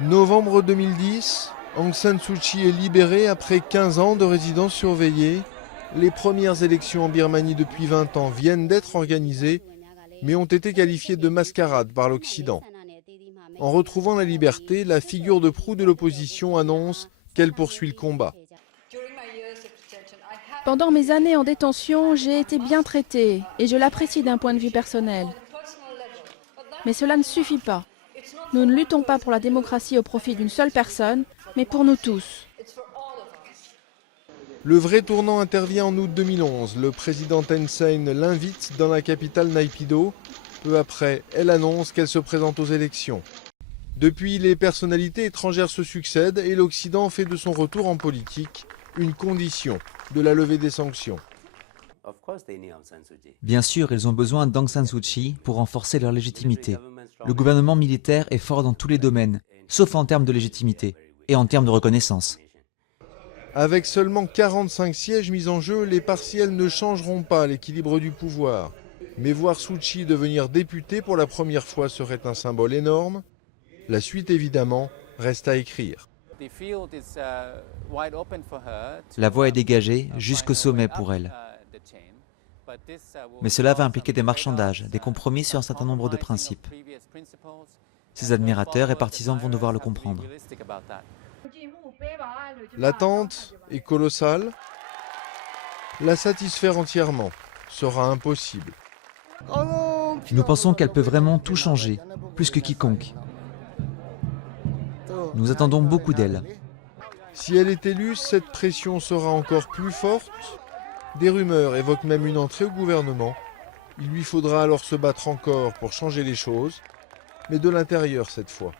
Novembre 2010, Aung San Suu Kyi est libérée après 15 ans de résidence surveillée. Les premières élections en Birmanie depuis 20 ans viennent d'être organisées, mais ont été qualifiées de mascarade par l'Occident. En retrouvant la liberté, la figure de proue de l'opposition annonce qu'elle poursuit le combat. Pendant mes années en détention, j'ai été bien traitée et je l'apprécie d'un point de vue personnel. Mais cela ne suffit pas. Nous ne luttons pas pour la démocratie au profit d'une seule personne, mais pour nous tous. Le vrai tournant intervient en août 2011. Le président Thein Sein l'invite dans la capitale Naypyidaw. Peu après, elle annonce qu'elle se présente aux élections. Depuis, les personnalités étrangères se succèdent et l'Occident fait de son retour en politique une condition de la levée des sanctions. Bien sûr, ils ont besoin d'Aung San Suu Kyi pour renforcer leur légitimité. Le gouvernement militaire est fort dans tous les domaines, sauf en termes de légitimité et en termes de reconnaissance. Avec seulement 45 sièges mis en jeu, les partiels ne changeront pas l'équilibre du pouvoir. Mais voir Suu Kyi devenir députée pour la première fois serait un symbole énorme. La suite, évidemment, reste à écrire. La voie est dégagée jusqu'au sommet pour elle. Mais cela va impliquer des marchandages, des compromis sur un certain nombre de principes. Ses admirateurs et partisans vont devoir le comprendre. L'attente est colossale. La satisfaire entièrement sera impossible. Nous pensons qu'elle peut vraiment tout changer, plus que quiconque. Nous attendons beaucoup d'elle. Si elle est élue, cette pression sera encore plus forte. Des rumeurs évoquent même une entrée au gouvernement. Il lui faudra alors se battre encore pour changer les choses, mais de l'intérieur cette fois.